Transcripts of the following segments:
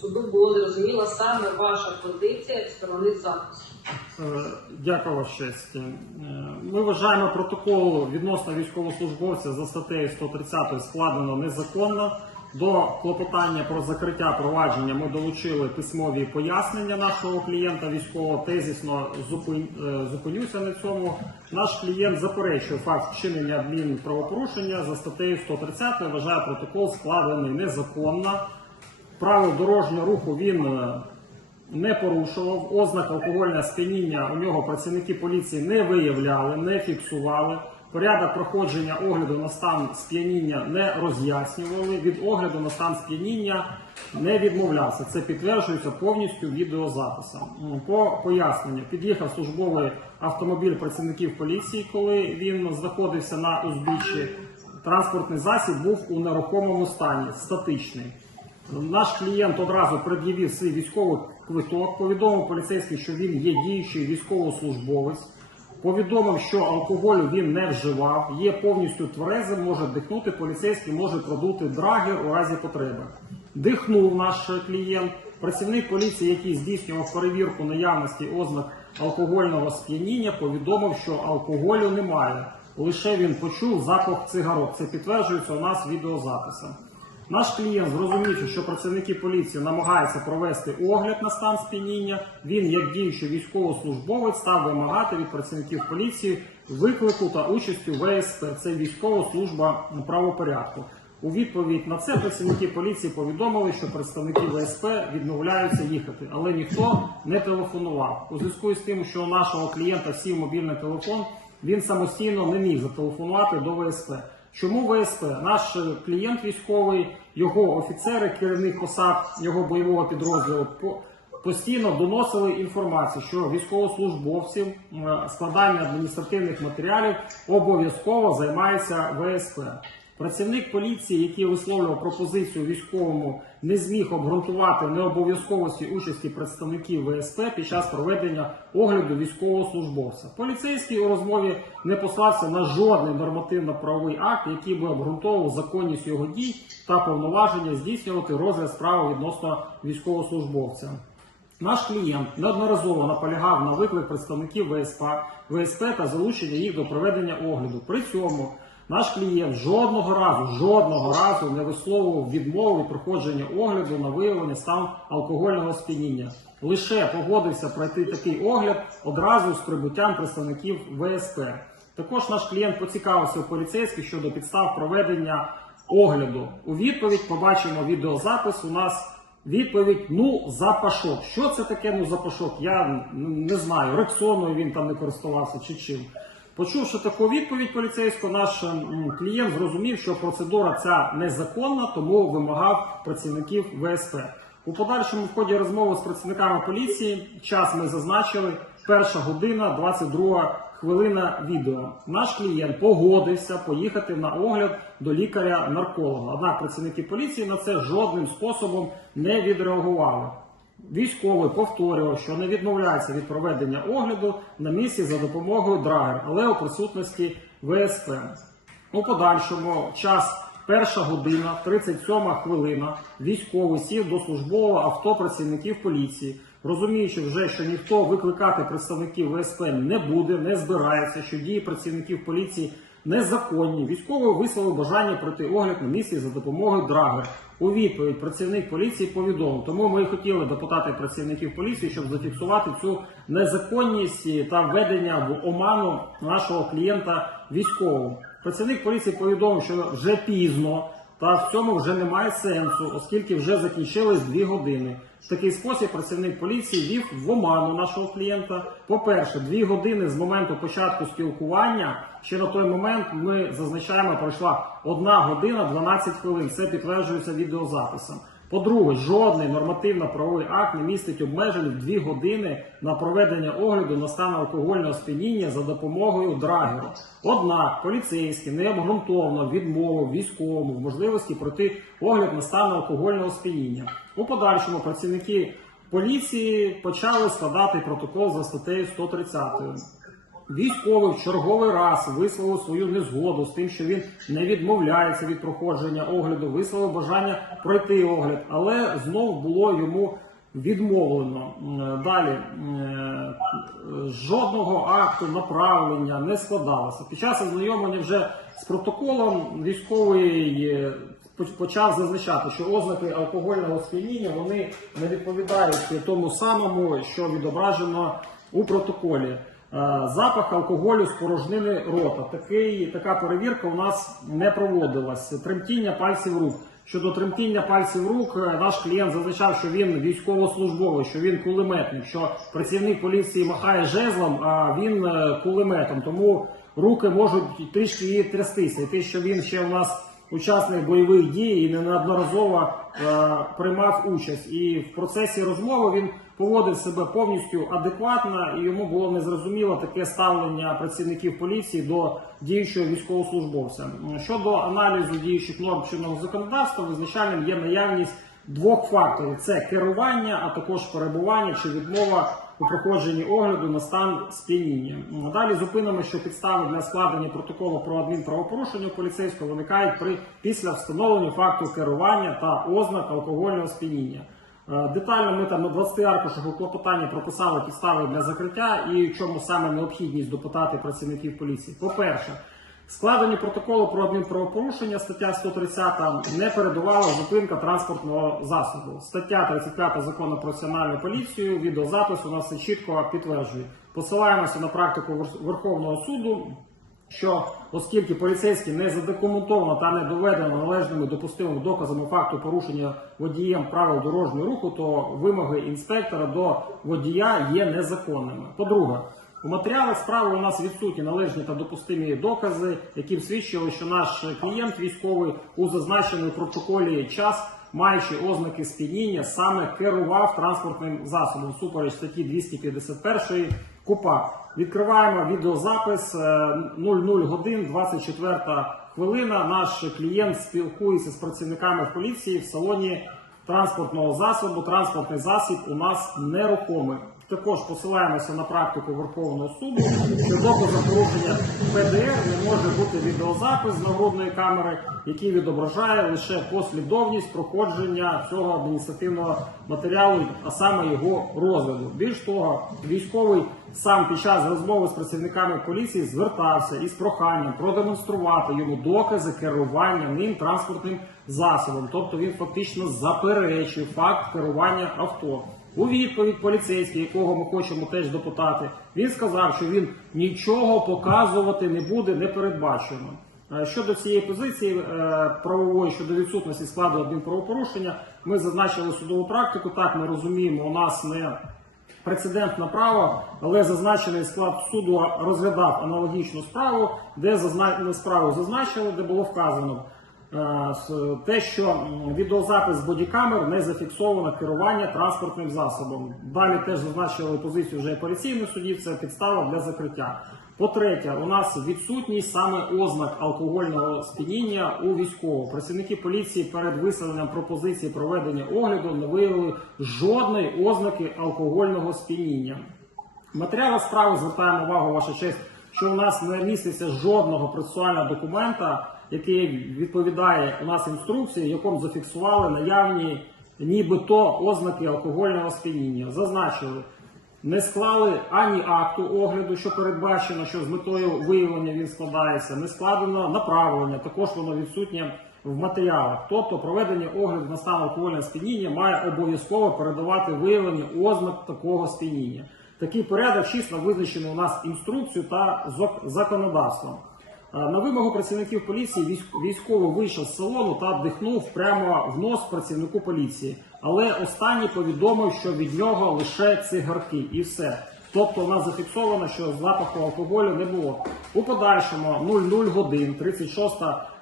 Суду було зрозуміла саме ваша позиція від сторони захисту. Е, Дякую вас честь. Е, Ми вважаємо протокол відносно військовослужбовця за статтею 130 складено незаконно. До клопотання про закриття провадження ми долучили письмові пояснення нашого клієнта військового тезісно е, зупинюся на цьому. Наш клієнт заперечує факт вчинення адмінправопорушення за статтею 130. Вважає протокол складений незаконно. Правил дорожнього руху він е, не порушував. Ознак алкогольного сп'яніння у нього працівники поліції не виявляли, не фіксували. Порядок проходження огляду на стан сп'яніння не роз'яснювали. Від огляду на стан сп'яніння не відмовлявся. Це підтверджується повністю відеозаписом. По поясненню під'їхав службовий автомобіль працівників поліції, коли він знаходився на узбіччі. Транспортний засіб був у нерухомому стані, статичний. Наш клієнт одразу пред'явив свій військовий квиток, повідомив поліцейський, що він є діючий військовослужбовець. Повідомив, що алкоголю він не вживав, є повністю тверезим, може дихнути. Поліцейський може продути драгер у разі потреби. Дихнув наш клієнт. Працівник поліції, який здійснював перевірку наявності ознак алкогольного сп'яніння, повідомив, що алкоголю немає. Лише він почув запах цигарок. Це підтверджується у нас відеозаписом. Наш клієнт, зрозумівши, що працівники поліції намагаються провести огляд на стан сп'яніння, він, як діючий військовослужбовець, став вимагати від працівників поліції виклику та участі ВСП. Це військова служба правопорядку. У відповідь на це працівники поліції повідомили, що представники ВСП відмовляються їхати, але ніхто не телефонував. У зв'язку з тим, що у нашого клієнта сів мобільний телефон, він самостійно не міг зателефонувати до ВСП. Чому ВСП? Наш е, клієнт військовий, його офіцери, керівник посад його бойового підрозділу постійно доносили інформацію, що військовослужбовців е, складання адміністративних матеріалів обов'язково займається ВСП. Працівник поліції, який висловлював пропозицію військовому, не зміг обґрунтувати необов'язковості участі представників ВСП під час проведення огляду військовослужбовця. Поліцейський у розмові не послався на жодний нормативно-правовий акт, який би обґрунтовував законність його дій та повноваження здійснювати розгляд справи відносно військовослужбовця. Наш клієнт неодноразово наполягав на виклик представників ВСП, ВСП та залучення їх до проведення огляду. При цьому наш клієнт жодного разу, жодного разу не висловував відмову від проходження огляду на виявлення стану алкогольного сп'яніння. Лише погодився пройти такий огляд одразу з прибуттям представників ВСП. Також наш клієнт поцікавився у поліцейських щодо підстав проведення огляду. У відповідь побачимо відеозапис. У нас відповідь: ну запашок. Що це таке? Ну запашок? Я не знаю. Рексоною він там не користувався чи чим. Почувши таку відповідь поліцейського, наш клієнт зрозумів, що процедура ця незаконна, тому вимагав працівників ВСП. У подальшому в ході розмови з працівниками поліції час ми зазначили перша година 22 хвилина відео. Наш клієнт погодився поїхати на огляд до лікаря-нарколога. Однак працівники поліції на це жодним способом не відреагували. Військовий повторював, що не відмовляється від проведення огляду на місці за допомогою драгер, але у присутності ВСП. У подальшому час перша година, 37 хвилина. Військовий сів до службового авто працівників поліції, розуміючи вже, що ніхто викликати представників ВСП не буде, не збирається, що дії працівників поліції незаконні. Військовий висловив бажання пройти огляд на місці за допомогою драгер. У відповідь працівник поліції повідомив. Тому ми хотіли допитати працівників поліції, щоб зафіксувати цю незаконність та введення в оману нашого клієнта військового. Працівник поліції повідомив, що вже пізно, та в цьому вже немає сенсу, оскільки вже закінчились дві години. В такий спосіб працівник поліції вів в оману нашого клієнта. По-перше, дві години з моменту початку спілкування. Ще на той момент ми зазначаємо, пройшла одна година 12 хвилин. Це підтверджується відеозаписом. По-друге, жодний нормативно-правовий акт не містить обмежень в дві години на проведення огляду на стан алкогольного сп'яніння за допомогою драгеру. Однак поліцейський необґрунтовно відмовив військовому в можливості пройти огляд на стан алкогольного сп'яніння. У подальшому працівники поліції почали складати протокол за статтею 130. Військовий в черговий раз висловив свою незгоду з тим, що він не відмовляється від проходження огляду, висловив бажання пройти огляд, але знов було йому відмовлено. Далі е, жодного акту направлення не складалося. Під час ознайомлення вже з протоколом військовий е, почав зазначати, що ознаки алкогольного сп'яніння вони не відповідають тому самому, що відображено у протоколі. Е, Запах алкоголю з порожнини рота. Такий, така перевірка у нас не проводилась. Тремтіння пальців рук. Щодо тремтіння пальців рук, е, наш клієнт зазначав, що він військовослужбовий, що він кулеметник, що працівник поліції махає жезлом, а він е, кулеметом. Тому руки можуть трішки її трястися. І те, що він ще у нас учасник бойових дій і неодноразово приймав участь. І в процесі розмови він поводив себе повністю адекватно, і йому було незрозуміло таке ставлення працівників поліції до діючого військовослужбовця. Щодо аналізу діючих норм чинного законодавства, визначальним є наявність двох факторів: це керування, а також перебування чи відмова у проходженні огляду на стан сп'яніння. Далі зупинимо, що підстави для складення протоколу про адмінправопорушення поліцейського виникають при після встановлення факту керування та ознак алкогольного сп'яніння. Е, Детально ми там на 20 аркушах у клопотанні прописали підстави для закриття і чому саме необхідність допитати працівників поліції. По-перше, складені протоколу про адмінправопорушення, стаття 130 не передувала зупинка транспортного засобу. Стаття 35 закону про національну поліцію, відеозапис у нас це чітко підтверджує. Посилаємося на практику Верховного суду що оскільки поліцейський не задокументовано та не доведено належними допустимими доказами факту порушення водієм правил дорожнього руху, то вимоги інспектора до водія є незаконними. По-друге, у матеріалах справи у нас відсутні належні та допустимі докази, які б свідчили, що наш клієнт військовий у зазначений в протоколі час. Маючи ознаки сп'яніння, саме керував транспортним засобом супереч статті 251 КУПА. Відкриваємо відеозапис е, 00 годин 24 хвилина. Наш клієнт спілкується з працівниками в поліції в салоні транспортного засобу. Транспортний засіб у нас нерухомий. Також посилаємося на практику Верховного суду, що доказом порушення ПДР не може бути відеозапис з нагрудної камери, який відображає лише послідовність проходження цього адміністративного матеріалу, а саме його розгляду. Більш того, військовий сам під час розмови з працівниками поліції звертався із проханням продемонструвати йому докази керування ним транспортним засобом. Тобто він фактично заперечив факт керування авто. У відповідь поліцейський, якого ми хочемо теж допитати, він сказав, що він нічого показувати не буде, не передбачено. Е, Щодо цієї позиції е, правової щодо відсутності складу адмінправопорушення, ми зазначили судову практику. Так ми розуміємо, у нас не прецедентне право, але зазначений склад суду розглядав аналогічну справу, де зазна... справу зазначили, де було вказано. Е, Те, що відеозапис бодікамер не зафіксовано керування транспортним засобом. Далі теж зазначили позицію вже апеляційних судів, це підстава для закриття. По-третє, у нас відсутність саме ознак алкогольного сп'яніння у військового. Працівники поліції перед виселенням пропозиції проведення огляду не виявили жодної ознаки алкогольного сп'яніння. В матеріалах справи звертаємо увагу, ваша честь, що у нас не міститься жодного процесуального документа, який відповідає у нас інструкції, в якому зафіксували наявні нібито ознаки алкогольного сп'яніння. Зазначили, не склали ані акту огляду, що передбачено, що з метою виявлення він складається, не складено направлення, також воно відсутнє в матеріалах. Тобто проведення огляду на стан алкогольного сп'яніння має обов'язково передавати виявлення ознак такого сп'яніння. Такий порядок чесно визначений у нас інструкцією та законодавством. Е, На вимогу працівників поліції військ- військовий вийшов з салону та вдихнув прямо в нос працівнику поліції. Але останній повідомив, що від нього лише цигарки і все. Тобто у нас зафіксовано, що запаху алкоголю не було. У подальшому 00 годин 36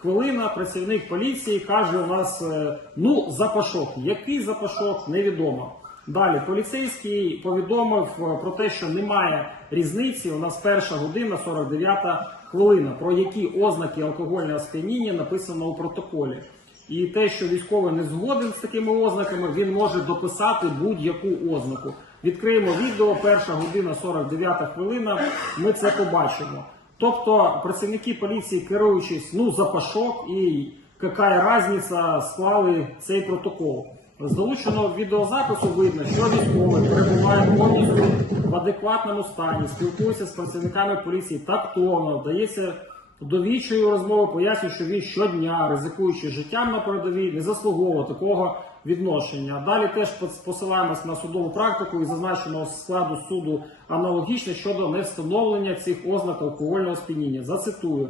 хвилина. Працівник поліції каже: у нас е, ну запашок. Який запашок невідомо. Далі поліцейський повідомив е, про те, що немає різниці. У нас перша година 49 хвилина. Про які ознаки алкогольного сп'яніння написано у протоколі. І те, що військовий не згоден з такими ознаками, він може дописати будь-яку ознаку. Відкриємо відео, перша година 49 хвилина. Ми це побачимо. Тобто працівники поліції, керуючись ну за пашок і яка різниця, склали цей протокол. З долученого відеозапису видно, що військовий перебуває повністю в адекватному стані, спілкується з працівниками поліції тактовно, вдається до вічої розмови, пояснює, що він щодня, ризикуючи життям на передовій, не заслуговував такого відношення. Далі теж посилаємось на судову практику і зазначеного складу суду аналогічно щодо невстановлення цих ознак алкогольного сп'яніння. Зацитую.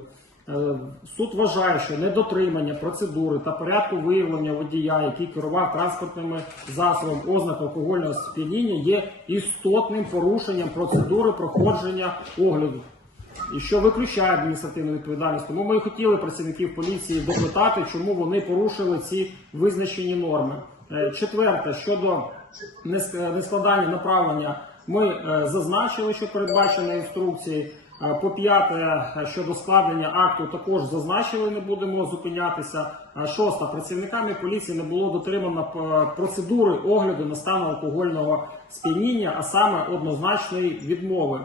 Е, Суд вважає, що недотримання процедури та порядку виявлення водія, який керував транспортними засобами ознак алкогольного сп'яніння, є істотним порушенням процедури проходження огляду. І що виключає адміністративну відповідальність. Тому ми хотіли працівників поліції допитати, чому вони порушили ці визначені норми. Е, Четверте, щодо нескладання направлення, ми е, зазначили, що передбачено інструкції. Е, По п'яте, е, щодо складення акту, також зазначили, не будемо зупинятися. Е, Шосте, працівниками поліції не було дотримано процедури огляду на стан алкогольного сп'яніння, а саме однозначної відмови.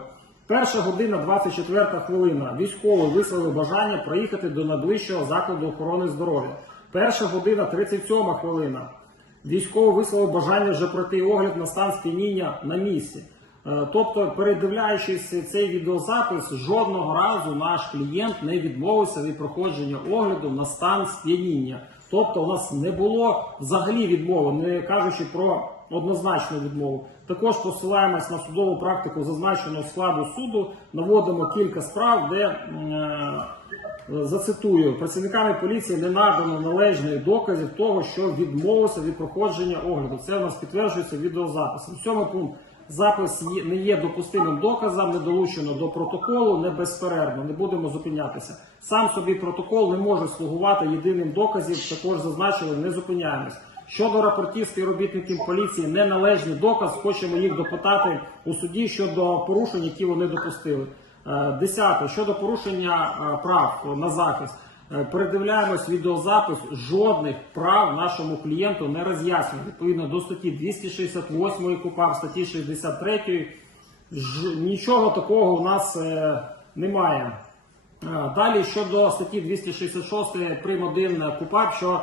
Перша година 24 хвилина. Військовий висловив бажання проїхати до найближчого закладу охорони здоров'я. Перша година 37 хвилина. Військовий висловив бажання вже пройти огляд на стан сп'яніння на місці. Е, Тобто, передивляючись цей відеозапис, жодного разу наш клієнт не відмовився від проходження огляду на стан сп'яніння. Тобто, у нас не було взагалі відмови, не кажучи про однозначну відмову. Також посилаємось на судову практику зазначеного складу суду, наводимо кілька справ, де е, зацитую, працівниками поліції не надано належних доказів того, що відмовився від проходження огляду. Це у нас підтверджується відеозаписом. Сьомий пункт. Запис не є допустимим доказом, не долучено до протоколу, не безперервно, не будемо зупинятися. Сам собі протокол не може слугувати єдиним доказом, також зазначили, не зупиняємось. Щодо рапортів співробітників поліції, неналежний доказ, хочемо їх допитати у суді щодо порушень, які вони допустили. Е, Десяте щодо порушення е, прав на захист. Е, Передивляємось відеозапис. Жодних прав нашому клієнту не роз'яснено. Відповідно до статті 268 КУПАП, статті 63 ж, нічого такого у нас е, немає. Е, Далі щодо статті 266 прим. 1 КУПАП, що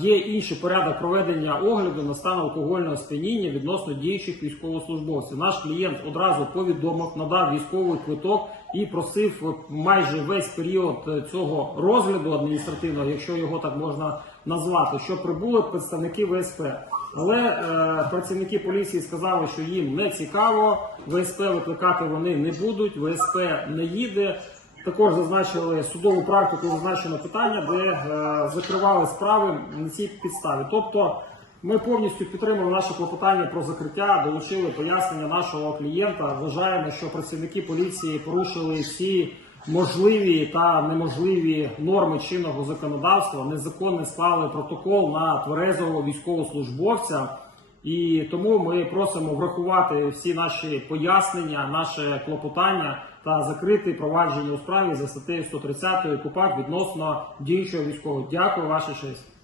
є інший порядок проведення огляду на стан алкогольного сп'яніння відносно діючих військовослужбовців. Наш клієнт одразу повідомив, надав військовий квиток і просив майже весь період е, цього розгляду адміністративного, якщо його так можна назвати, що прибули представники ВСП. Але е, працівники поліції сказали, що їм не цікаво, ВСП викликати вони не будуть, ВСП не їде. Також зазначили судову практику, зазначено питання, де е, закривали справи на цій підставі. Тобто ми повністю підтримали наше клопотання про закриття, долучили пояснення нашого клієнта. Вважаємо, що працівники поліції порушили всі можливі та неможливі норми чинного законодавства, незаконно склали протокол на тверезого військовослужбовця. І тому ми просимо врахувати всі наші пояснення, наше клопотання та закрити провадження у справі за статтею 130 КУПАК відносно діючого військового. Дякую, ваша честь.